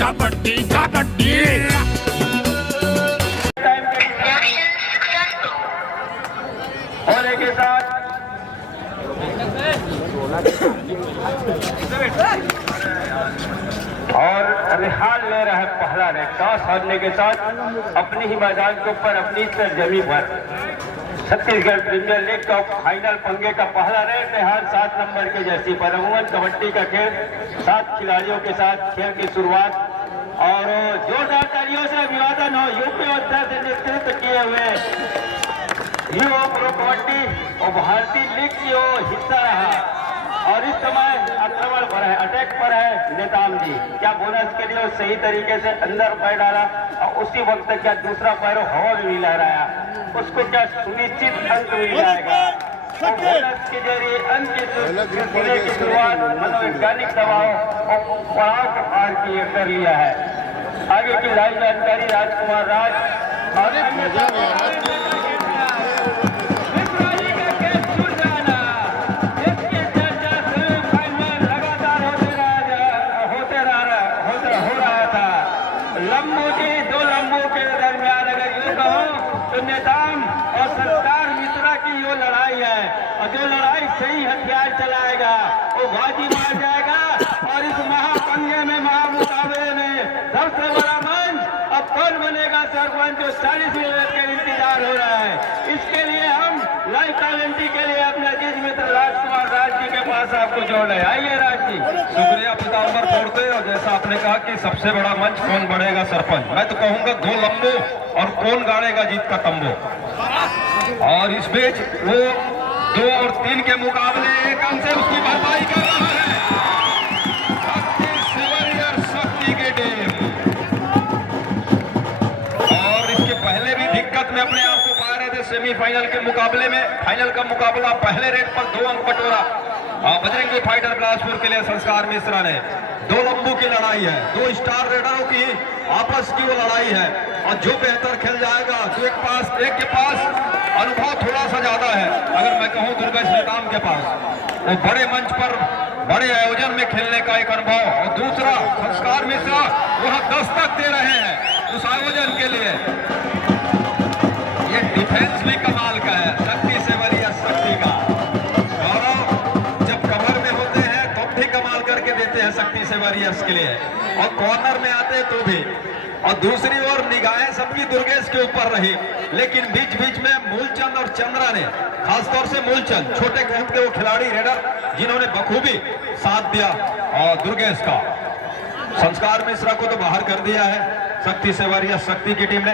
कबड्डी कबड्डी। होने के साथ और रिहाल ले रहा है पहला रेड। टॉस हारने के साथ अपनी ही मैदान के ऊपर अपनी सरजमी पर छत्तीसगढ़ प्रीमियर लीग का फाइनल पंगे का पहला रेड। रिहाल 7 नंबर की जर्सी पर। अमूमन कबड्डी का खेल 7 खिलाड़ियों के साथ खेल की शुरुआत और जोरदार तालियों से अभिवादन हो यूपी उत्तर से नेतृत्व किए हुए यूओ प्रो कबड्डी और भारतीय लीग की ओर हिस्सा रहा और इस समय आक्रमण पर है, अटैक पर है नेताम जी। क्या बोनस के लिए सही तरीके से अंदर पैर डाला और उसी वक्त क्या दूसरा पैर हवा में भी लहराया, उसको क्या सुनिश्चित अंक मिल जाएगा। तो बोनस के जरिए अंक की शुरुआत मनोवैज्ञानिक दबाव और पड़ाव को पार किए कर लिया है। आगे की लाइव जानकारी राजकुमार राज और नेताम और सरकार मित्रा की यो लड़ाई है और जो लड़ाई सही हथियार चलाएगा वो बाजी मार जाएगा। और इस महापंगे में महामुकाबले में सबसे बड़ा मंच अब कौन बनेगा सरपंच, जो 40 मिनट के इंतजार हो रहा है। इसके लिए हम लाइव टैलेंटी के लिए अपने अजीज मित्र राजकुमार राज जी के पास आपको जोड़ रहे। आइए राज जी। शुक्रिया पीताम्बर फोड़ते। और जैसा आपने कहा कि सबसे बड़ा मंच कौन बनेगा सरपंच, मैं तो कहूंगा 2 लंबू और कौन गाड़ेगा जीत का तंबू। और इस बीच वो 2 और 3 के मुकाबले 1 अंक से उसकी भरपाई कर रहा है शक्ति के टीम। और इसके पहले भी दिक्कत में अपने आप को पा रहे थे सेमीफाइनल के मुकाबले में। फाइनल का मुकाबला पहले रेड पर 2 अंक बटोरा बजरंगी फाइटर बिलासपुर के लिए संस्कार मिश्रा ने। 2 लंबू की लड़ाई है, 2 स्टार रेडरों की आपस की वो लड़ाई है और जो बेहतर खेल जाएगा तो एक के पास अनुभव थोड़ा सा ज्यादा है। अगर मैं कहूं दुर्गेश नेताम के पास वो बड़े मंच पर बड़े आयोजन में खेलने का एक अनुभव और दूसरा संस्कार मिश्रा वह दस्तक दे रहे हैं उस आयोजन के लिए। ये डिफेंस भी कमाल का है शक्ति से बलिया शक्ति का। गौरव जब कवर में होते हैं तो भी कमाल करके देते हैं शक्ति से वॉरियर्स के लिए और कॉर्नर में आते तो भी। और दूसरी ओर निगाहें सबकी दुर्गेश के ऊपर रही, लेकिन बीच बीच में मूलचंद और चंद्रा ने, खासतौर से मूलचंद छोटे कूद के वो खिलाड़ी रेडर जिन्होंने बखूबी साथ दिया और दुर्गेश का। संस्कार मिश्रा को तो बाहर कर दिया है शक्ति से वॉरियर्स शक्ति की टीम ने।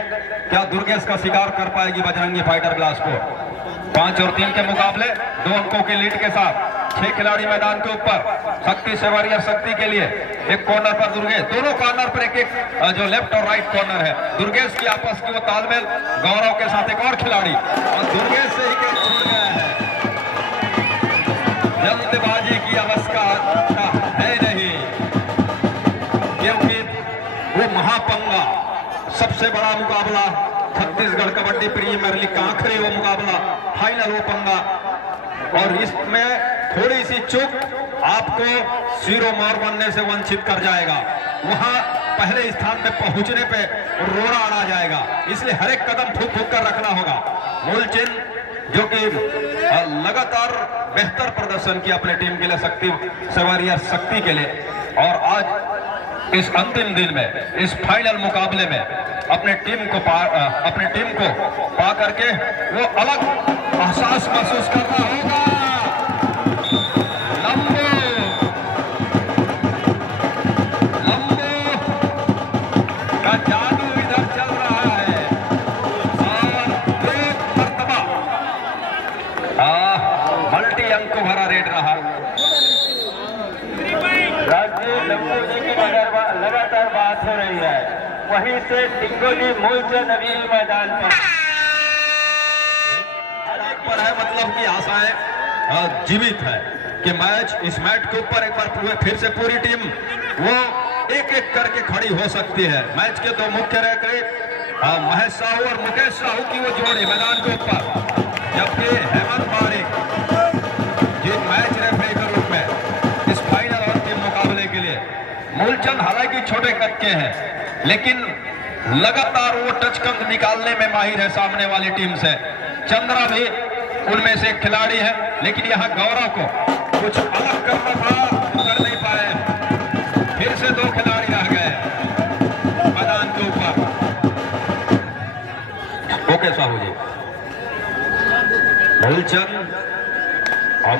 क्या दुर्गेश का शिकार कर पाएगी बजरंगी फाइटर बिलासपुर? 5 और 3 के मुकाबले 2 अंकों के लीड के साथ 6 खिलाड़ी मैदान के ऊपर। शक्ति से वॉरियर्स शक्ति के लिए एक कॉर्नर पर दुर्गेश, दोनों कॉर्नर पर एक जो लेफ्ट और राइट कॉर्नर है दुर्गेश की आपस की वो तालमेल। गौरव के साथ एक और खिलाड़ी और दुर्गेश से ही कैच छूट गया है। जल्दबाजी की अवस्था है नहीं क्योंकि वो महापंगा सबसे बड़ा मुकाबला छत्तीसगढ़ कबड्डी प्रीमियर लीग का आखिरी वो मुकाबला, फाइनल वो पंगा। और इसमें थोड़ी सी चूक आपको जीरो मार बनने से वंचित कर जाएगा। वहां पहले स्थान पे पहुंचने पे रोना आ जाएगा, इसलिए हर एक कदम फूक फूक कर रखना होगा। मूलचंद जो कि लगातार बेहतर प्रदर्शन किया अपने टीम के लिए शक्ति से वॉरियर्स शक्ति के लिए, और आज इस अंतिम दिन में इस फाइनल मुकाबले में अपने टीम को पा करके वो अलग एहसास महसूस करना होगा। जादू इधर चल रहा है और एक मर्तबा मल्टी अंक को भरा रेड रहा। राज्य लंबू जी की लगातार बात हो रही है, वहीं से टिंगोली मूलचंद अभी मैदान पर है, मतलब की आशाएं जीवित है कि मैच इस मैच के ऊपर एक बार फिर से पूरी टीम वो एक एक करके खड़ी हो सकती है। मैच के 2 मुख्य रेफरी महेश साहू और मुकेश साहू की वो जोड़ी मैदान के ऊपर, जबकि हेमंत पारिक जी मैच रेफरी के रूप में इस फाइनल और टीम मुकाबले के लिए। मूलचंद हालांकि छोटे कद चुके हैं, लेकिन लगातार वो टच कंक निकालने में माहिर है सामने वाली टीम से। चंद्रा भी उनमें से एक खिलाड़ी है, लेकिन यहाँ गौरव को कुछ अलग करना था, कर नहीं पाए। फिर से 2 खिलाड़ी रह गए मैदान के ऊपर। ओके साहू जी,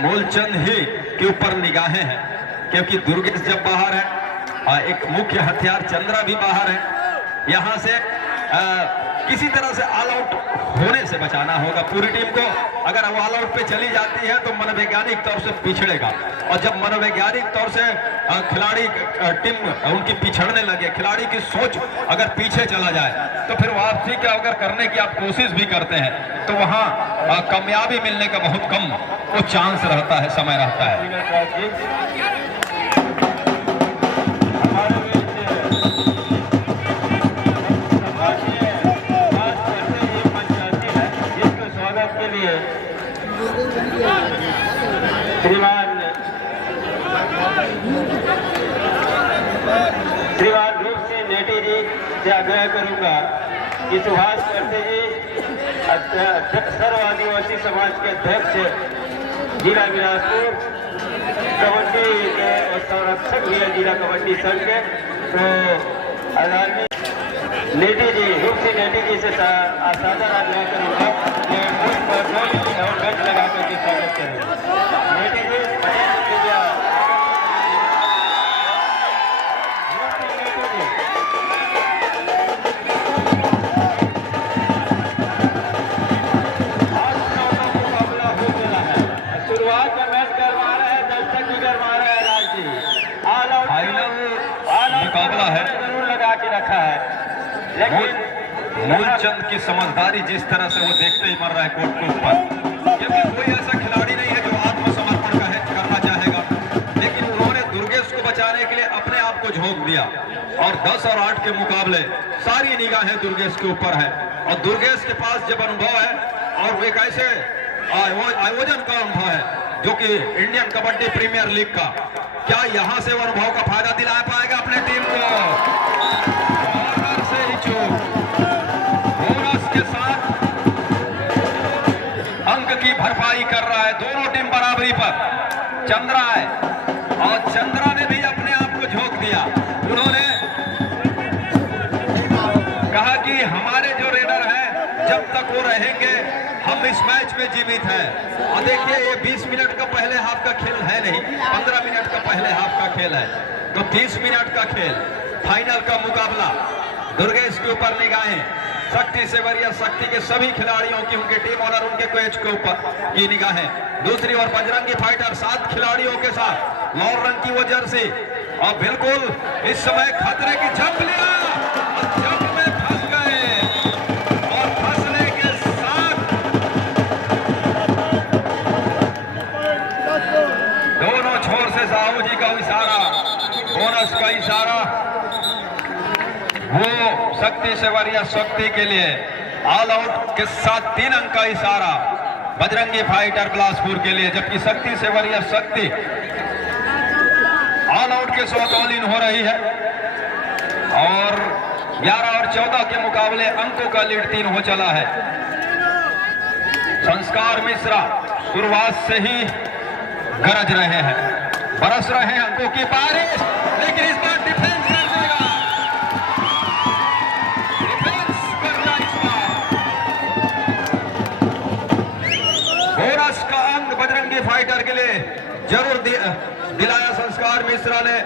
मूलचंद ही के ऊपर निगाहें हैं, क्योंकि दुर्गेश जब बाहर है, एक मुख्य हथियार चंद्रा भी बाहर है। यहां से किसी तरह से ऑल आउट होने से बचाना होगा पूरी टीम को। अगर वो ऑल आउट पे चली जाती है तो मनोवैज्ञानिक तौर से पिछड़ेगा, और जब मनोवैज्ञानिक तौर से खिलाड़ी टीम उनकी पिछड़ने लगे, खिलाड़ी की सोच अगर पीछे चला जाए, तो फिर वापसी का अगर करने की आप कोशिश भी करते हैं तो वहां कामयाबी मिलने का बहुत कम वो चांस रहता है, समय रहता है। श्रीमान रूप सिंह नेटी जी से आग्रह करूंगा कि सुभाष करते जी सर्व आदिवासी समाज के अध्यक्ष जिला बिलासपुर कबड्डी के और संरक्षक भी है जिला कबड्डी संघ के, तो आदरणीय नेटी जी, रूप सिंह नेटी जी से सादर आग्रह करूंगा कि बेंच लगा करके स्वागत करें। नेटी जी मुकाबला है, जरूर लगा के रखा है, लेकिन मूलचंद की समझदारी जिस तरह से वो देखते ही मर रहा है कोर्ट के ऊपर, क्योंकि कोई ऐसा खिलाड़ी नहीं है जो आत्मसमर्पण करना चाहेगा, लेकिन उन्होंने दुर्गेश को बचाने के लिए अपने आप को झोंक दिया। और 10 और 8 के मुकाबले सारी निगाहें दुर्गेश के ऊपर है, और दुर्गेश के पास जब अनुभव है और वो एक ऐसे आयोजन का अनुभव है जो कि इंडियन कबड्डी प्रीमियर लीग का, क्या यहां से वो अनुभव का फायदा दिला पाएगा अपने टीम को? कॉर्नर से ही चूक, बोनस के साथ अंक की भरपाई कर रहा है, दोनों टीम बराबरी पर। चंद्रा है और चंद्रा ने भी अपने आप को झोंक दिया। उन्होंने कहा कि हमारे जो रेडर हैं जब तक वो रहेंगे हम इस मैच में जीवित हैं। और देखिए ये 20 मिनट का पहले हाफ का खेल है नहीं, 15 मिनट का पहले हाफ का खेल है, तो 30 मिनट का खेल, फाइनल का मुकाबला। दुर्गेश के ऊपर निगाहें, शक्ति सेवरिया शक्ति के सभी खिलाड़ियों की, उनके टीम ऑनर, उनके कोच के ऊपर की निगाहें। दूसरी ओर बजरंगी फाइटर 7 खिलाड़ियों के साथ, लाल रंग की वो जर्सी, और बिल्कुल इस समय खतरे की जंप लिया, जंप में फंस गए, और फंसने के साथ दोनों छोर से साहू जी का इशारा, बोनस का इशारा, वो शक्ति सेवरिया शक्ति के लिए ऑल आउट के साथ 3 अंक का इशारा बजरंगी फाइटर बिलासपुर के लिए, जबकि शक्ति सेवरिया शक्ति ऑल आउट के साथ ऑल इन हो रही है। और 11 और 14 के मुकाबले अंकों का लीड 3 हो चला है। संस्कार मिश्रा शुरुआत से ही गरज रहे हैं, बरस रहे हैं अंकों की बारिश, लेकिन इस बार डिफेंस कर देगा, डिफेंस करना इस बार। बोनस का अंक बजरंगी फाइटर के लिए जरूर दिलाया संस्कार मिश्रा ने,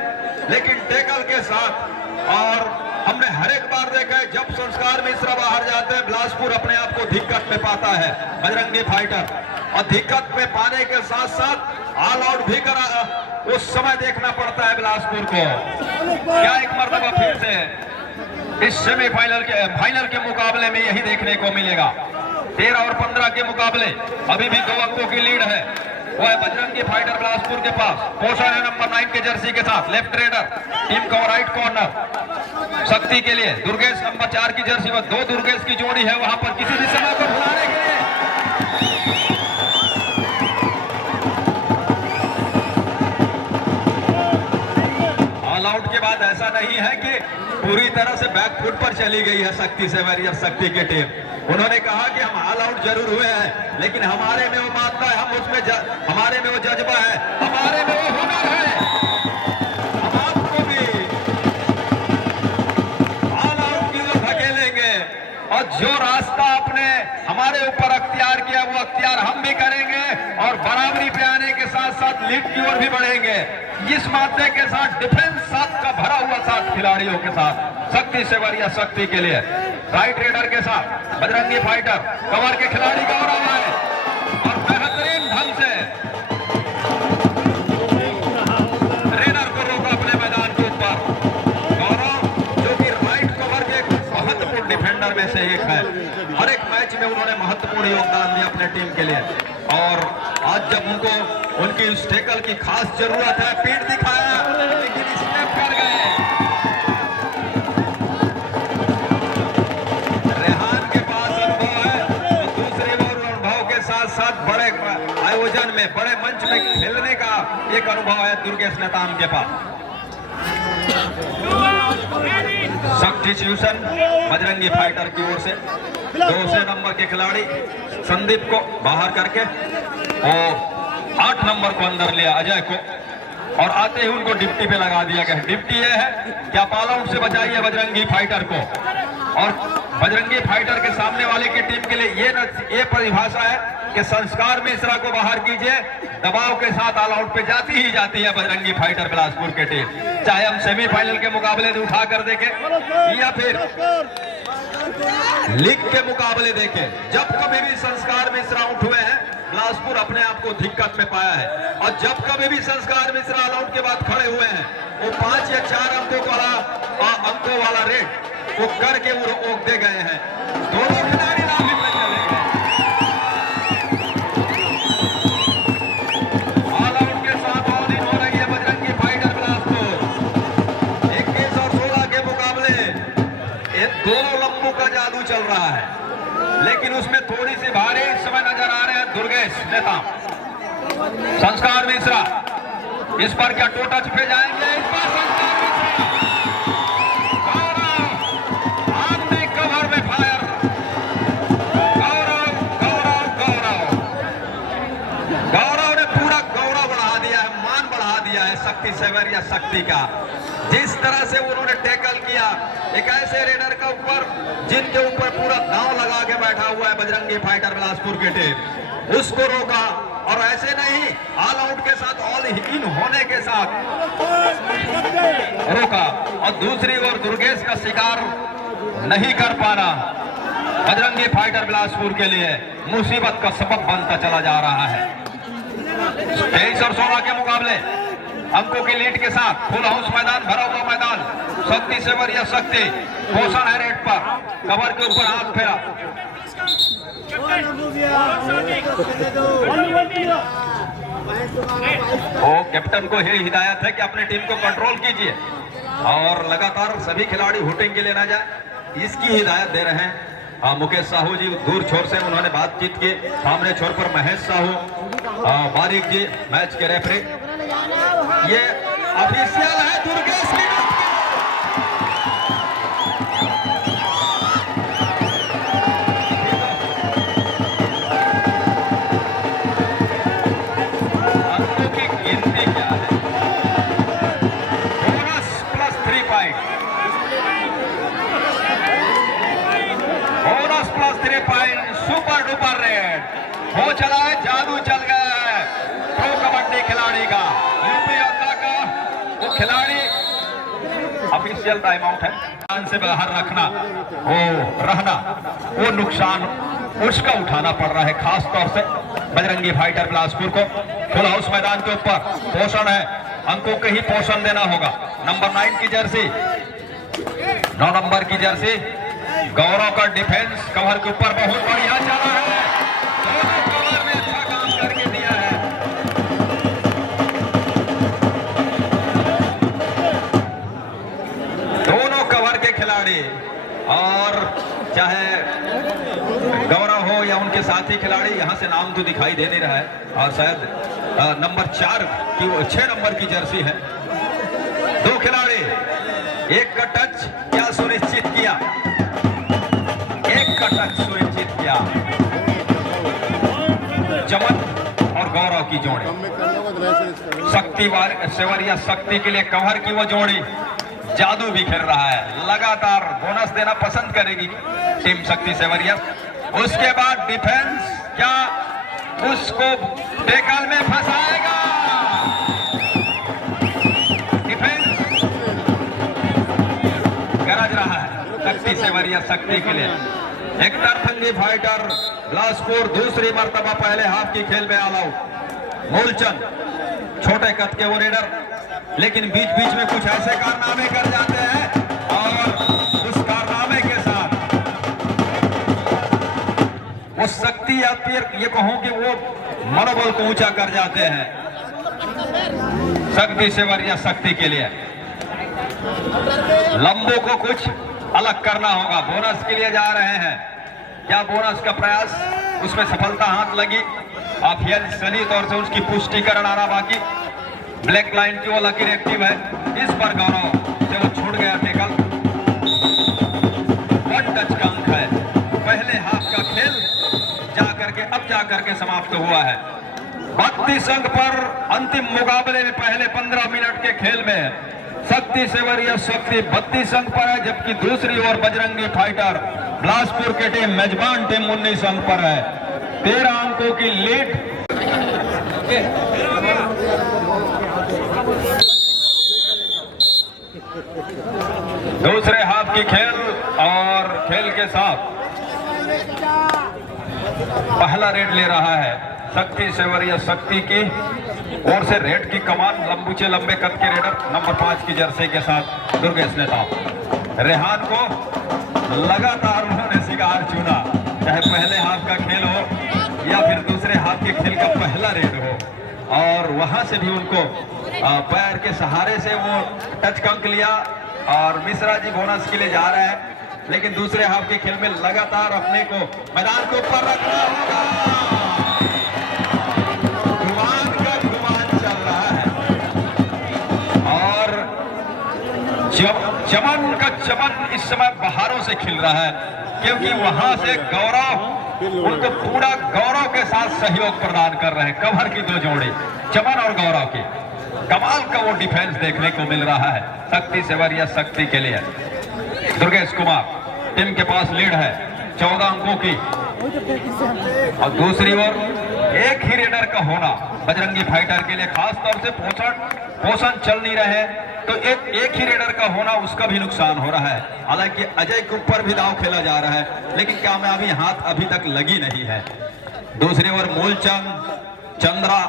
लेकिन टेकल के साथ। और हमने हर एक बार देखा है जब संस्कार मिश्रा बाहर जाते हैं बिलासपुर अपने आप को दिक्कत में पाता है बजरंगी फाइटर, और दिक्कत में पाने के साथ साथ ऑल आउट भी करा, उस समय देखना पड़ता है बिलासपुर को। क्या एक मर्तबा फिर से इस सेमीफाइनल के फाइनल के मुकाबले में यही देखने को मिलेगा। 13 और 15 के मुकाबले अभी भी 2 अंकों की लीड है, वो है बजरंगी फाइटर बिलासपुर के पास। पोषण है नंबर 9 के जर्सी के साथ, लेफ्ट रेडर टीम का राइट कॉर्नर शक्ति के लिए। दुर्गेश नंबर 4 की जर्सी में 2 दुर्गेश की जोड़ी है वहां पर किसी भी समय को बुलाने के लिए। ऑल आउट के बाद शायद ऐसा नहीं है कि पूरी तरह से बैकफुट पर चली गई है शक्ति से वॉरियर शक्ति की टीम। उन्होंने कहा कि हम ऑल आउट जरूर हुए हैं, लेकिन हमारे में वो मानता है, हम उसमें हमारे में वो जज्बा है, हमारे में वो हुनर है। हम आपको भी ऑल आउट की ओर धकेलेंगे और जो रास्ता आपने हमारे ऊपर अख्तियार किया वो अख्तियार हम भी करेंगे और बराबरी पे आने के साथ साथ लीड की ओर भी बढ़ेंगे। इस मामले के साथ डिफेंस साथ का भरा हुआ साथ खिलाड़ियों के साथ शक्ति से वॉरियर शक्ति के लिए राइट रेडर के साथ बजरंगी फाइटर कवर के खिलाड़ी गौरव है और बेहतरीन ढंग से रेडर को रोका अपने मैदान के ऊपर। गौरव जो कि राइट कवर के एक महत्वपूर्ण डिफेंडर में से एक है, हर एक मैच में उन्होंने महत्वपूर्ण योगदान दिया अपने टीम के लिए और आज जब उनको उनकी इस टैकल की खास जरूरत है, पीठ दिखाया लेकिन स्टेप कर गए। रेहान के पास अनुभव है तो दूसरे ओर अनुभव के साथ साथ बड़े आयोजन में बड़े मंच में खेलने का एक अनुभव है दुर्गेश नेताम के पास। सब्स्टिट्यूशन बजरंगी फाइटर की ओर से दूसरे नंबर के खिलाड़ी संदीप को बाहर करके और 8 नंबर को अंदर लिया अजय को और आते ही उनको डिप्टी पे लगा दिया गया। डिप्टी ये है क्या ऑल आउट से बचाइए बजरंगी फाइटर को और बजरंगी फाइटर के सामने वाले की टीम के लिए ये परिभाषा है कि संस्कार मिश्रा को बाहर कीजिए, दबाव के साथ ऑल आउट पे जाती ही जाती है बजरंगी फाइटर बिलासपुर की टीम, चाहे हम सेमीफाइनल के मुकाबले उठा कर देखें या फिर लीग के मुकाबले देखें। जब कभी भी संस्कार मिश्रा आउट हुए हैं बिलासपुर अपने आप को दिक्कत में पाया है और जब कभी भी संस्कार मिश्रा ऑल आउट के बाद खड़े हुए हैं वो 5 या 4 अंकों वाला रेट वो करके वो रोक दे गए हैं। दोनों खिलाड़ी लाठी में चले गए। ऑल आउट के साथ ऑल इन हो रही है बजरंगी फाइटर बिलासपुर। 21 और 16 के मुकाबले ये दोनों लंबू का जादू चल रहा है, लेकिन उसमें थोड़ी सी भारी इस समय नजर आ रहे हैं दुर्गेश नेताम। संस्कार मिश्रा इस पर क्या टो टच पे जाएंगे, इस पर संस्कार मिश्रा कवर में फायर। गौरव ने पूरा गौरव बढ़ा दिया है, मान बढ़ा दिया है शक्ति से वॉरियर शक्ति का। जिस तरह से उन्होंने टैकल किया एक ऐसे रेडर का ऊपर जिनके ऊपर पूरा दांव लगा के बैठा हुआ है बजरंगी फाइटर बिलासपुर की टीम, उसको रोका और ऐसे नहीं ऑल आउट के साथ ऑल इन होने के साथ रोका और दूसरी ओर दुर्गेश का शिकार नहीं कर पाना बजरंगी फाइटर बिलासपुर के लिए मुसीबत का सबब बनता चला जा रहा है। 23 और 16 के मुकाबले अंकों की लीड के साथ फुल हाउस मैदान, भरा हुआ मैदान, शक्ति से वॉरियर शक्ति पोषण है रेट पर, कवर के ऊपर हाथ फेरा। वो कैप्टन को यही हिदायत है कि अपनी टीम को कंट्रोल कीजिए और लगातार सभी खिलाड़ी हुटिंग के लिए ना जाए, इसकी हिदायत दे रहे हैं मुकेश साहू जी। दूर छोर से उन्होंने बातचीत की, सामने छोर पर महेश साहू, बारिक जी मैच के रेफरी। ये ऑफिशियल है दुर्गेश की अंकों की गिनती क्या है। Bonus plus 3 point, bonus plus 3 point, super duper red हो चला है, जादू चल गया है प्रो कबड्डी खिलाड़ी का, यूपी योद्धा का। वो खिलाड़ी ऑफिशियल टाइम आउट है, से बाहर रखना वो रहना वो नुकसान उसका उठाना पड़ रहा है, खास तौर से बजरंगी फाइटर बिलासपुर को। फुल हाउस मैदान के ऊपर पोषण है, अंकों के ही पोषण देना होगा। नंबर 9 की जर्सी, 9 नंबर की जर्सी गौरव का डिफेंस कवर के ऊपर बहुत बढ़िया चला है, दोनों कवर में अच्छा काम करके दिया है। दोनों कवर के खिलाड़ी और चाहे गौरव हो या उनके साथी खिलाड़ी, यहां से नाम तो दिखाई दे नहीं रहा है और शायद नंबर 4 की 6 नंबर की जर्सी है। दो खिलाड़ी एक का टच क्या सुनिश्चित किया, एक का टच सुनिश्चित किया। चमन और गौरव की जोड़ी, शक्ति सेवरिया शक्ति के लिए कवर की वो जोड़ी जादू भी खेल रहा है। लगातार बोनस देना पसंद करेगी टीम शक्ति सेवरिया। उसके बाद डिफेंस क्या उसको टेकल में फंसाएगा, डिफेंस गरज रहा है शक्ति सेवरिया शक्ति के लिए। एक तरफंगी फाइटर बिलासपुर दूसरी मर्तबा पहले हाफ की खेल में ऑल आउट। मूलचंद छोटे कद के वो रेडर, लेकिन बीच बीच में कुछ ऐसे कारनामे कर जाते हैं और उस कारनामे के साथ वो शक्ति या फिर ये कहूं कि वो मनोबल को ऊंचा कर जाते हैं शक्ति सेवरिया शक्ति के लिए। लंबो को कुछ अलग करना होगा, बोनस के लिए जा रहे हैं। क्या बोनस का प्रयास उसमें सफलता हाथ लगी? ऑफिशियली तौर से उसकी पुष्टिकरण आना बाकी। ब्लैक लाइन की वो लकीर एक्टिव है, इस पर गौरव से वो छूट गया टेकल। वन टच का अंक है। पहले हाफ का खेल जाकर के समाप्त हुआ है 32 अंक पर। अंतिम मुकाबले में पहले 15 मिनट के खेल में शक्ति सेवरिया शक्ति 32 अंक पर है, जबकि दूसरी ओर बजरंगी फाइटर बिलासपुर की टीम मेजबान टीम 19 अंक पर है। 13 अंकों की लीड। दूसरे हाफ की खेल और खेल के साथ पहला रेड ले रहा है शक्ति सेवरिया शक्ति की ओर से। रेड की कमान लंबूचे लंबे कद के रेडर नंबर 5 की जर्सी के साथ दुर्गेश नेता रेहान को लगातार उन्होंने शिकार चुना, चाहे पहले हाफ का खेल हो या फिर दूसरे हाफ के खेल का पहला रेड हो, और वहां से भी उनको पैर के सहारे से वो टच का अंक लिया। और मिश्रा जी बोनस के लिए जा रहे हैं, लेकिन दूसरे हाफ के खेल में लगातार अपने को मैदान के ऊपर रखना होगा। और चमन का चमन इस समय बहारों से खिल रहा है, क्योंकि वहां से गौरव उनको पूरा गौरव के साथ सहयोग प्रदान कर रहे हैं। कवर की दो जोड़ी चमन और गौरव की कमाल का वो डिफेंस देखने को मिल रहा है शक्ति सेवरिया शक्ति के लिए। दुर्गेश कुमार टीम के पास लीड है 14 अंकों की, और दूसरी ओर एक ही रेडर का होना बजरंगी फाइटर के लिए, खास तौर से पोषण चल नहीं रहे, तो एक ही रेडर का होना उसका भी नुकसान हो रहा है। हालांकि अजय के ऊपर भी दांव खेला जा रहा है, लेकिन कामयाबी हाथ अभी तक लगी नहीं है। दूसरी ओर मूलचंद, चंद्रा,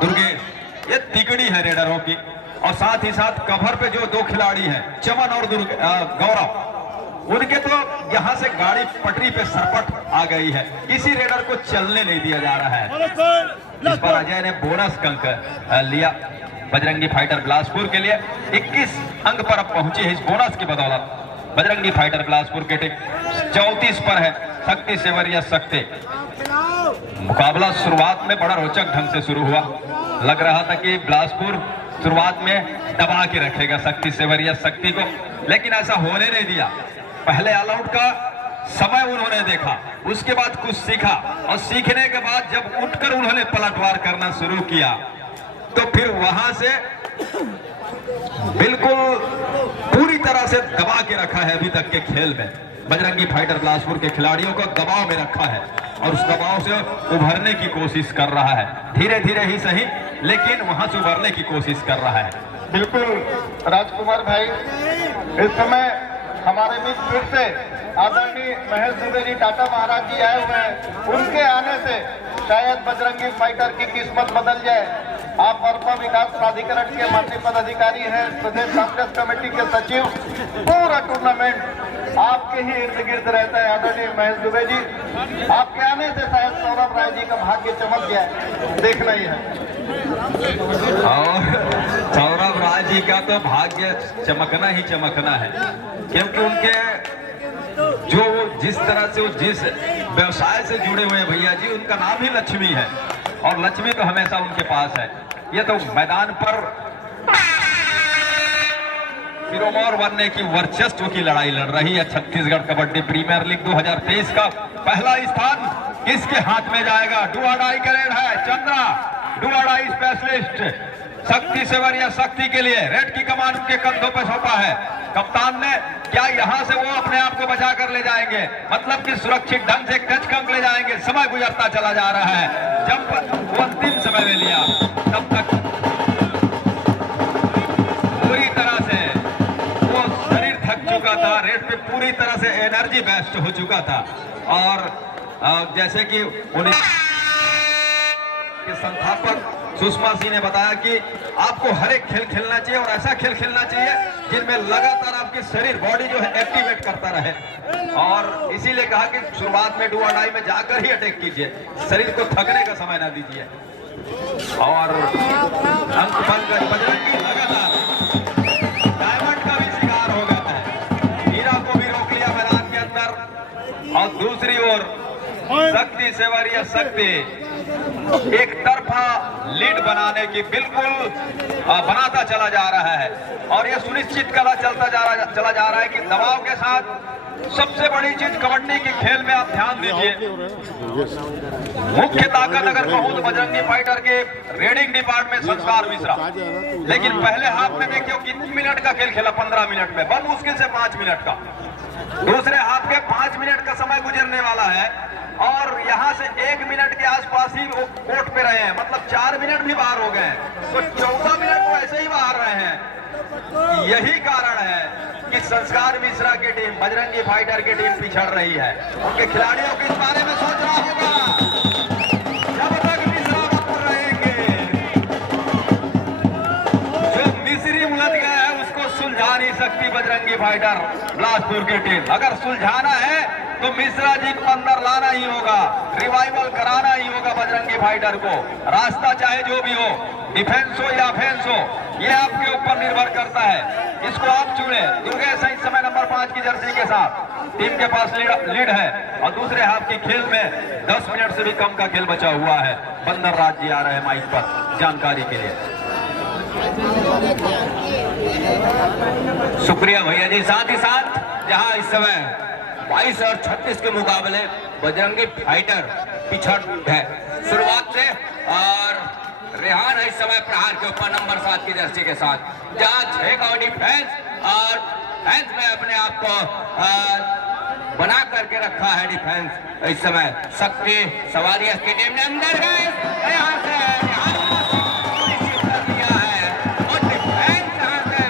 दुर्गेश, ये तिगड़ी है रेडरों की। और साथ ही साथ कवर पे जो दो खिलाड़ी हैं चमन और गौरव, उनके तो यहां से गाड़ी पटरी पे सरपट आ गई है, किसी रेडर को चलने नहीं दिया जा रहा है। इस पर अजय ने बोनस का अंक लिया बजरंगी फाइटर बिलासपुर के लिए। 21 अंक पर अब पहुंची है इस बोनस की बदौलत बजरंगी फाइटर बिलासपुर के टीम 34 पर है शक्ति सेवरिया शक्ति। मुकाबला शुरुआत में बड़ा रोचक ढंग से शुरू हुआ, लग रहा था कि बिलासपुर शुरुआत में दबा के रखेगा शक्ति सेवरिया शक्ति को, लेकिन ऐसा होने नहीं दिया। पहले ऑल आउट का समय उन्होंने देखा, उसके बाद कुछ सीखा, और सीखने के बाद जब उठकर उन्होंने पलटवार करना शुरू किया, तो फिर वहां से बिल्कुल पूरी तरह से दबा के रखा है। अभी तक के खेल में बजरंगी फाइटर बिलासपुर के खिलाड़ियों को दबाव में रखा है, और उस दबाव से उभरने की कोशिश कर रहा है, धीरे धीरे ही सही, लेकिन वहां से उभरने की कोशिश कर रहा है। बिल्कुल राजकुमार भाई, इस समय हमारे बीच फिर से आदरणीय महेश दुबे जी टाटा महाराज जी आए हुए हैं। उनके आने से शायद बजरंगी फाइटर की किस्मत बदल जाए। आप अरपा विकास प्राधिकरण के माननीय पदाधिकारी हैं, प्रदेश कांग्रेस कमेटी के सचिव, पूरा टूर्नामेंट आपके ही इर्द गिर्द रहता है। आदरणीय महेश दुबे जी, आपके आने से शायद सौरभ राय जी का भाग्य चमक गया, देखना ही है। और सौरभ राय जी का तो भाग्य चमकना ही चमकना है, क्योंकि उनके जो जिस तरह से वो जिस व्यवसाय से जुड़े हुए भैया जी, उनका नाम ही लक्ष्मी है, और लक्ष्मी तो हमेशा उनके पास है। ये तो मैदान पर सिरोमौर बनने की वर्चस्व की लड़ाई लड़ रही है। छत्तीसगढ़ कबड्डी प्रीमियर लीग 2023 का पहला स्थान किसके हाथ में जाएगा? डुआडाई का रेड है। चंद्रा डुआडाई स्पेशलिस्ट शक्ति सेवरिया शक्ति के लिए रेड की कमान उनके कंधों पर सौंपा है कप्तान ने। क्या यहां से वो अपने आप को बचा कर ले जाएंगे? मतलब कि सुरक्षित ढंग से कैच कर ले जाएंगे। समय गुजरता चला जा रहा है। जब वो अंतिम समय में लिया तब तक पूरी तरह से वो शरीर थक चुका था। रेड पे पूरी तरह से एनर्जी वेस्ट हो चुका था। और जैसे कि उन्हें संस्थापक सुषमा सिंह ने बताया कि आपको हर एक खेल खेलना चाहिए और ऐसा खेल खेलना चाहिए जिनमें लगातार आपकी शरीर बॉडी जो है एक्टिवेट करता रहे। और इसीलिए कहा कि शुरुआत में डुआडाई में जाकर ही अटैक कीजिए, शरीर को थकने का समय ना दीजिए। और अंक पंकज बजरंगी लगातार डायमंड का भी शिकार हो गया है। हीरा को भी रोक लिया मैदान के अंदर। और दूसरी ओर शक्ति सेवरिया शक्ति एक तरफा लीड बनाने की बिल्कुल बनाता चला जा रहा है। और यह सुनिश्चित चला जा रहा है कि दबाव के साथ सबसे बड़ी चीज कबड्डी के खेल में आप ध्यान दीजिए। मुख्य ताकत अगर कहूं तो बजरंगी फाइटर के रेडिंग डिपार्टमेंट संस्कार मिश्रा, लेकिन पहले हाफ में देखिए कितने मिनट का खेल खेला? 15 मिनट में, बहुत मुश्किल से 5 मिनट का। दूसरे हाफ के 5 मिनट का समय गुजरने वाला है और यहां से 1 मिनट के आसपास ही वो कोर्ट पे रहे हैं, मतलब 4 मिनट भी बाहर हो गए, तो 14 मिनट वो ऐसे ही बाहर रहे हैं। यही कारण है कि संस्कार मिश्रा की टीम, बजरंगी फाइटर की टीम पिछड़ रही है। उनके खिलाड़ियों के इस बारे में सोच रहा होगा जब तक मिश्रा ऊपर रहेंगे। जो मिस्री उलझ गया है उसको सुलझा नहीं सकती बजरंगी फाइटर बिलासपुर की टीम। अगर सुलझाना है तो मिश्रा जी को अंदर लाना ही होगा, रिवाइवल कराना ही होगा बजरंगी फाइटर को। रास्ता चाहे जो भी हो, डिफेंस हो या ऑफेंस हो, ये आपके ऊपर निर्भर करता है। इसको आप चुने। दुर्गेश इस समय नंबर 5 की जर्सी के साथ टीम के पास लीड है। और दूसरे हाफ की खेल में 10 मिनट से भी कम का खेल बचा हुआ है। बंदर राज जी आ रहे हैं माइक पर जानकारी के लिए। शुक्रिया भैया जी। साथ ही साथ जहां इस समय 22 और 36 के मुकाबले बजरंगी फाइटर पिछड़ है शुरुआत से। और रेहान है इस समय प्रहार के ऊपर नंबर 7 की जर्सी के साथ, जहां 6 का डिफेंस और डिफेंस में अपने आप को बना करके रखा है। डिफेंस इस समय शक्ति सवारिया की टीम ने अंदर गए यहाँ से कर दिया है और डिफेंस यहाँ से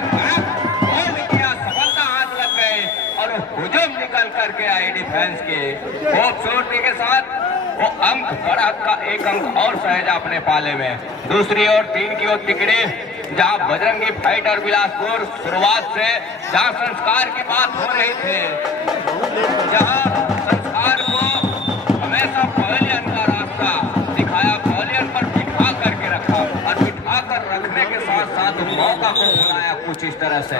होल्ड किया, सफलता हाथ लग गई और हुजूम निकल करके आए डिफेंस के खूबसूरती के साथ। वो अंक बड़ा का 1 अंक और सहेजा अपने पाले में। दूसरी ओर 3 की ओर तिकड़े, जहां बजरंगी फाइटर बिलासपुर शुरुआत से जहां संस्कार की बात हो रही थी, जहां संस्कार को हमेशा पवेलियन का रास्ता दिखाया, पवेलियन पर बिठा करके रखा और बिठा कर रखने के साथ साथ मौका को बनाया कुछ इस तरह से।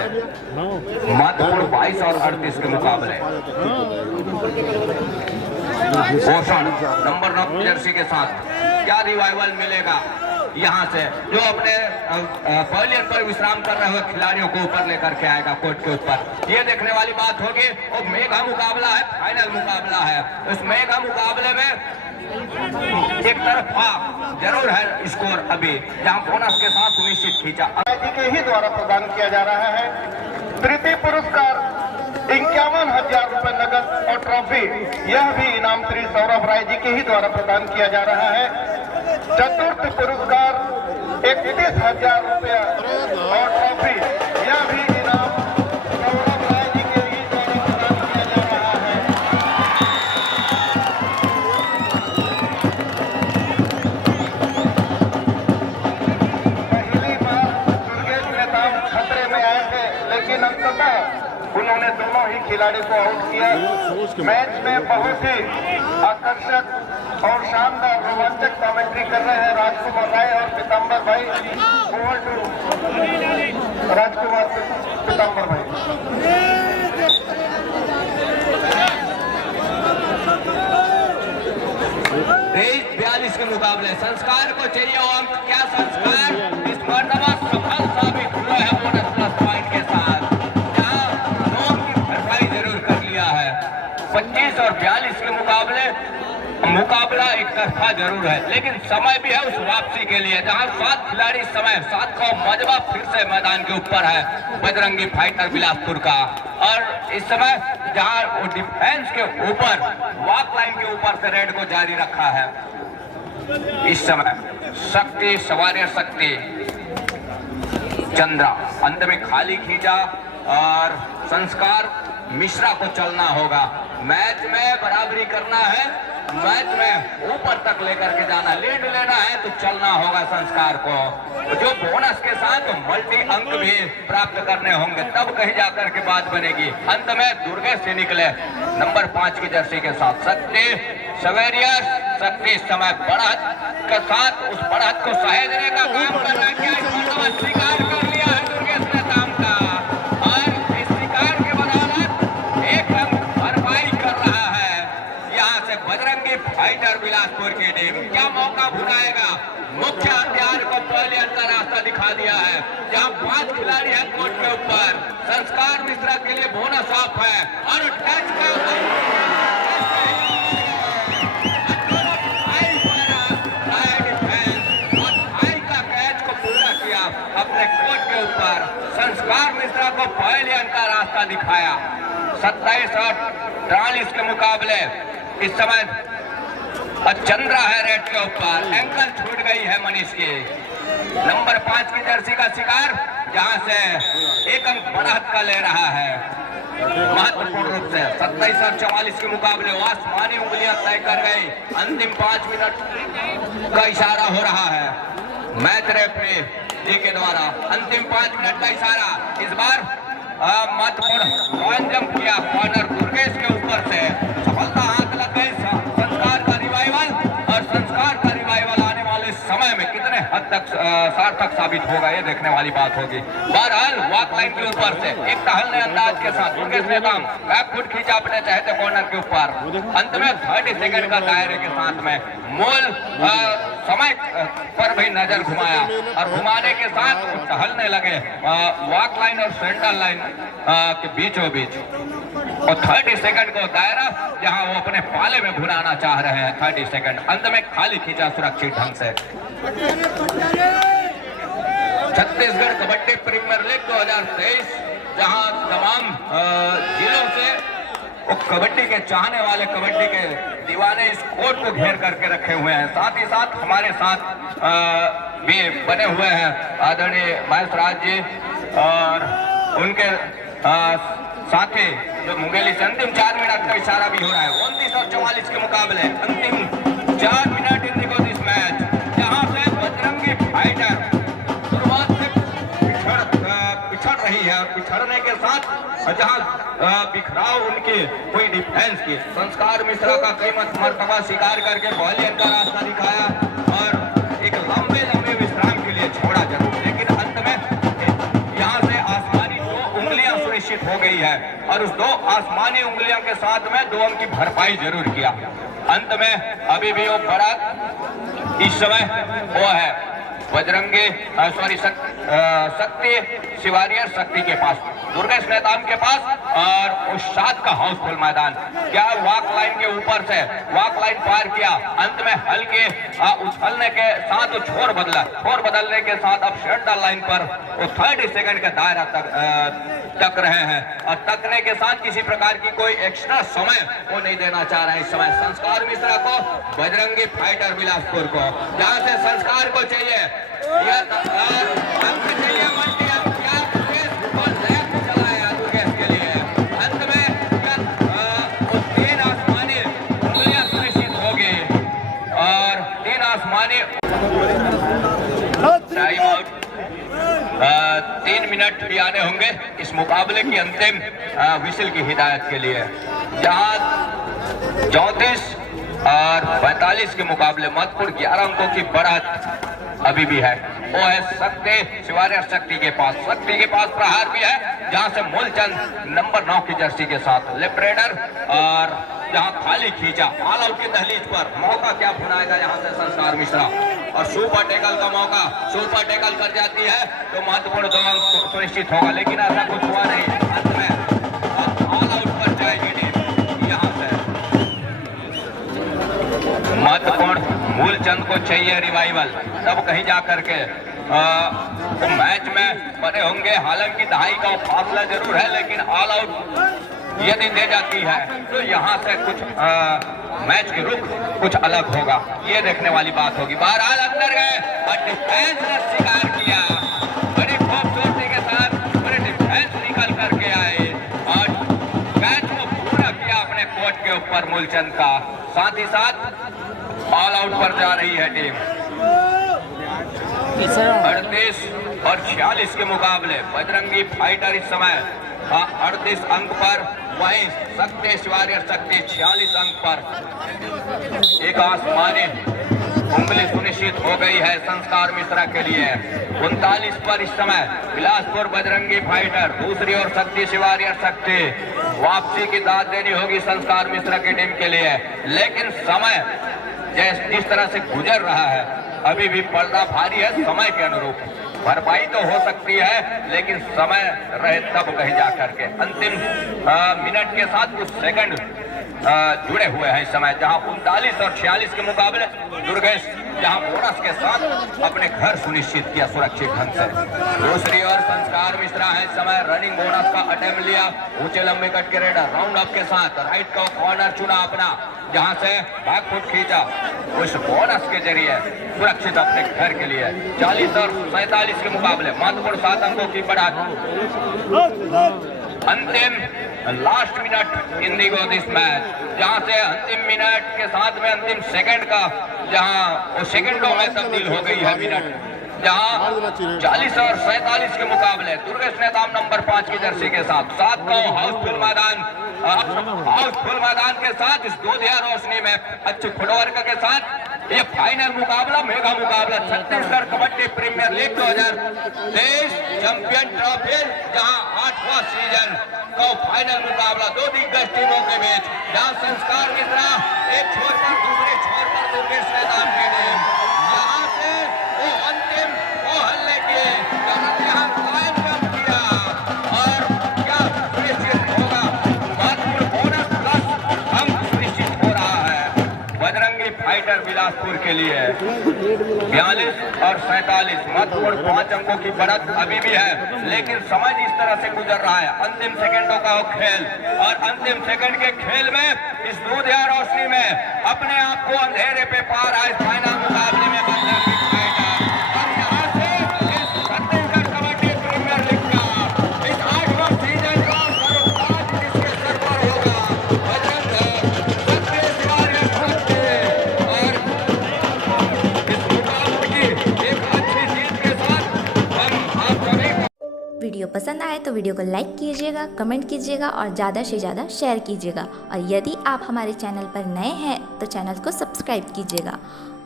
महत्वपूर्ण 22 और 38 के मुकाबले पोषण नंबर 9 जर्सी के साथ क्या रिवाइवल मिलेगा यहाँ से, जो अपने पवेलियन पर विश्राम कर रहे हुए खिलाड़ियों को ऊपर लेकर के आएगा कोर्ट के ऊपर। ये देखने वाली बात होगी। और मेगा मुकाबला है, फाइनल मुकाबला है। इस मेगा मुकाबले में एक तरफा जरूर है स्कोर अभी, जहाँ बोनस के साथ सुनिश्चित खींचा जी के ही द्वारा प्रदान किया जा रहा है। तृतीय पुरस्कार 51,000 रुपए नगद और ट्रॉफी, यह भी इनाम श्री सौरभ राय जी के ही द्वारा प्रदान किया जा रहा है। चतुर्थ पुरस्कार 31,000 रुपया और ट्रॉफी, यह भी इनाम सौरभ राय जी के ही द्वारा प्रदान किया जा रहा है। पहली बार दुर्गेश नेता खतरे में आए थे, लेकिन अंततः उन्होंने दोनों ही खिलाड़ी को आउट किया। मैच में बहुत ही आकर्षक और शानदार रोमांचक कमेंट्री कर रहे हैं राजकुमार राय और पीताम्बर भाई। ओवर टू राजकुमार पीताम्बर भाई। 23-42 के मुकाबले संस्कार को चाहिए अंक। क्या संस्कार इस मर्तबा सफल साबित हुआ है बोनस प्लस पॉइंट के साथ। व्यवस्था जरूर है, लेकिन समय भी है उस वापसी के लिए, जहां 7 खिलाड़ी समय 7 का मजबा फिर से मैदान के ऊपर है बजरंगी फाइटर बिलासपुर का। और इस समय जहां वो डिफेंस के ऊपर वॉक लाइन के ऊपर से रेड को जारी रखा है, इस समय शक्ति सवारी शक्ति चंद्रा अंत में खाली खींचा और संस्कार मिश्रा को चलना होगा। मैच में बराबरी करना है, मैच में ऊपर तक लेकर के जाना, लीड लेना है तो चलना होगा संस्कार को, जो बोनस के साथ मल्टी अंक भी प्राप्त करने होंगे, तब कहीं जाकर के बात बनेगी। अंत में दुर्गे से निकले नंबर 5 की जर्सी के साथ शक्ति सवेरिया। शक्ति इस समय बढ़त के साथ उस बढ़त को सहेजने का काम कर रहा है, स्वीकार कर लिया है दुर्गेश नेताम का, और इस शिकार के बदौलत एक अंक भरपाई कर रहा है यहाँ से बजरंगी फाइटर बिलासपुर की टीम। क्या मौका भुनाएगा? मुख्य हथियार को पहले अंतर रास्ता दिखा दिया है, जहां 5 खिलाड़ी हैं कोर्ट के ऊपर। संस्कार मिश्रा के लिए बोनस ऑफ है और टच का अपने कोर्ट के ऊपर संस्कार मिश्रा को पहले अंतर रास्ता दिखाया। 27 और 43 के मुकाबले इस समय चंद्रा है रेड के ऊपर, एंकल छूट गई है मनीष की। नंबर 5 की जर्सी का शिकार जहां से एक अंक बढ़त का ले रहा है महत्वपूर्ण रूप से। 27 और 44 के मुकाबले आसमानी उंगलियां तय कर गई। अंतिम 5 मिनट का इशारा हो रहा है मैच रेफरी जी के द्वारा। अंतिम 5 मिनट का इशारा। इस बार महत्वपूर्ण पॉइंट जंप किया कॉर्नर दुर्गेश के ऊपर से, सफलता हाथ लग गई। संस्कार का रिवाइवल, और संस्कार का रिवाइवल आने वाले समय में कितने हद तक सार्थक साबित होगा ये देखने वाली बात होगी। बहरहाल वॉक लाइन के ऊपर से एक टहलने अंदाज के साथ दुर्गेश नेताम बैक फुट खींचा अपने चहते कॉर्नर के ऊपर। अंत में 30 सेकंड का दायरे के साथ में मूल समय पर भी नजर घुमाया और घुमाने के साथ टहलने लगे वॉक लाइन और सेंटर लाइन के बीचों बीच। और 30 सेकंड को दायरा जहां वो अपने पाले में भुनाना चाह रहे हैं। 30 सेकंड अंत में खाली खींचा सुरक्षित ढंग से। छत्तीसगढ़ कबड्डी प्रीमियर लीग 2023, जहां तमाम जिलों से वो कबड्डी के चाहने वाले, कबड्डी के दीवाने इस कोर्ट को घेर करके रखे हुए हैं। साथ ही साथ हमारे साथ भी बने हुए हैं आदरणीय महेश राज जी और उनके साथी जो मुंगेली से। अंतिम 4 मिनट का इशारा भी हो रहा है। 29 और 44 के मुकाबले अंतिम 4 मिनट इंडिको दिस मैच, जहां से बजरंगी फाइटर शुरुआत से पिछड़ रही है। पिछड़ने के साथ जहां बिखराव उनकी कोई डिफेंस की, संस्कार मिश्रा का कीमत मर्तबा शिकार करके पहले का रास्ता दिखाया और एक लंबे लंबे विश्राम के लिए छोड़ा जरूर, लेकिन अंत में यहाँ से आसमानी 2 उंगलियां सुनिश्चित हो गई है और उस 2 आसमानी उंगलियों के साथ में 2 अंक की भरपाई जरूर किया। अंत में अभी भी वो बरात इस समय वो है बजरंगी शक्ति शिवारियर शक्ति के पास, दुर्गेश नेताम के पास और उस 7 का हाउसफुल मैदान। क्या वॉक लाइन के ऊपर से वॉक लाइन पार किया, अंत में हल्के उछलने के साथ वो छोर बदला, छोर बदलने के साथ अब सेंटर लाइन पर वो 30 सेकंड का दायरा तक रहे हैं और तकने के साथ किसी प्रकार की कोई एक्स्ट्रा समय वो नहीं देना चाह रहे हैं इस समय संस्कार मिश्रा को, बजरंगी फाइटर बिलासपुर को। जहां से संस्कार को चाहिए चलाया दुर्गेश के लिए। अंत में 3 आसमानी उंगलियां सुनिश्चित होगी और 3 आसमानी टाइम आउट। 3 मिनट भी आने होंगे इस मुकाबले की अंतिम विसिल की हिदायत के लिए, जहां 34 और 45 के मुकाबले महत्वपूर्ण 11 अंकों की बढ़त अभी भी है। वो है शक्ति शिवारियर शक्ति के पास, शक्ति के पास प्रहार भी है जहां से मूलचंद नंबर 9 की जर्सी के साथ लेफ्ट रेडर और जहां खाली खींचा ऑल आउट की दहलीज पर मौका क्या भुनाएगा यहाँ से संस्कार मिश्रा और सुपर टैकल का मौका, सुपर टैकल कर जाती है तो महत्वपूर्ण 2 अंक सुनिश्चित होगा, लेकिन ऐसा कुछ हुआ नहीं। अंत में ऑल आउट पर जाएगी टीम यहाँ से। महत्वपूर्ण मूलचंद को चाहिए रिवाइवल, तब कहीं जा करके तो मैच में बने होंगे। हालांकि दहाई का फासला जरूर है, लेकिन ऑल आउट यदि दे जाती है तो यहाँ से कुछ मैच की रुख कुछ अलग होगा, ये देखने वाली बात होगी। बहरहाल अंदर गए और डिफेंस ने स्वीकार किया, बड़ी खूबसूरती के साथ बड़े डिफेंस निकल करके आए और मैच को पूरा किया अपने कोर्ट के ऊपर मूलचंद का। साथ ही साथ ऑल आउट पर जा रही है टीम। 38 और 46 के मुकाबले बजरंगी फाइटर इस समय 38 अंक पर, वहीं शक्ति वॉरियर शक्ति 46 अंक पर। एक आसमानी उंगली सुनिश्चित हो गई है संस्कार मिश्रा के लिए। 39 पर इस समय बिलासपुर बजरंगी फाइटर, दूसरी ओर शक्ति वॉरियर शक्ति। वापसी की दाद देनी होगी संस्कार मिश्रा की टीम के लिए, लेकिन समय जिस तरह से गुजर रहा है अभी भी पर्दा भारी है। समय के अनुरूप भरपाई तो हो सकती है, लेकिन समय रहे तब कहीं जा करके। अंतिम मिनट के साथ कुछ सेकंड जुड़े हुए हैं इस समय, जहां 39 और 46 के मुकाबले दुर्गेश जहां बोनस के साथ अपने घर सुनिश्चित किया सुरक्षित ढंग से। दूसरी ओर संस्कार मिश्रा है इस समय रनिंग बोनस का अटेम्प्ट लिया, ऊंचे लंबे कट के रेडर राउंड अप के साथ राइट का कॉर्नर चुना अपना, जहां से बैक फुट खींचा, उस बोनस के जरिए सुरक्षित अपने घर के लिए। 40 और 47 के मुकाबले महत्वपूर्ण 7 अंकों की बढ़त। अंतिम last minute in this match, जहां से अंतिम मिनट के साथ में अंतिम सेकंड का, जहां वो सेकंडों में तब्दील हो गई है मिनट, जहां 40 और 47 के मुकाबले दुर्गेश ने दाम नंबर 5 की जर्सी के साथ 7 को हाउसफुल मैदान के साथ इस दूधिया रोशनी में अच्छे फुटवर्क के साथ ये फाइनल मुकाबला, मेगा मुकाबला Chhattisgarh kabaddi premier league 2023 champion trophy, जहां 8वां सीजन का फाइनल मुकाबला दो दिग्गज टीमों के बीच, जहां संस्कार मिश्रा एक छोर पर, दूसरे छोर पर दुर्गेश ने दाम की टीम, यहाँ से वो अंतिम वो हल्ले किए, यहाँ कायम कर दिया और क्या सुनिश्चित होगा, महत्वपूर्ण बोनस प्लस अंक सुनिश्चित हो रहा है बजरंगी फाइटर बिलासपुर के लिए। 42 और 47 महत्वपूर्ण 5 अंकों की बढ़त अभी भी है, लेकिन समय जिस तरह से गुजर रहा है, अंतिम सेकंडों का खेल और अंतिम सेकंड के खेल में इस दूधिया रोशनी में अपने आप को अंधेरे पे पार आए फाइनल मुकाबले में बजरंगी फाइटर, और यहाँ से इस छत्तीसगढ़ कबड्डी प्रीमियर लीग का इस 8वां सीजन का सर्वताज जिसके सर पर होगा बजरंग शक्ति वॉरियर शक्ति, और इस मुकाबले की एक अच्छी जीत के साथ हम आप सभी वीडियो पसंद आए तो वीडियो को लाइक कीजिएगा, कमेंट कीजिएगा और ज़्यादा से ज़्यादा शेयर कीजिएगा। और यदि आप हमारे चैनल पर नए हैं तो चैनल को सब्सक्राइब कीजिएगा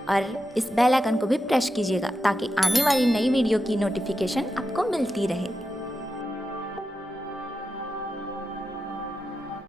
और इस बेल आइकन को भी प्रेस कीजिएगा, ताकि आने वाली नई वीडियो की नोटिफिकेशन आपको मिलती रहे।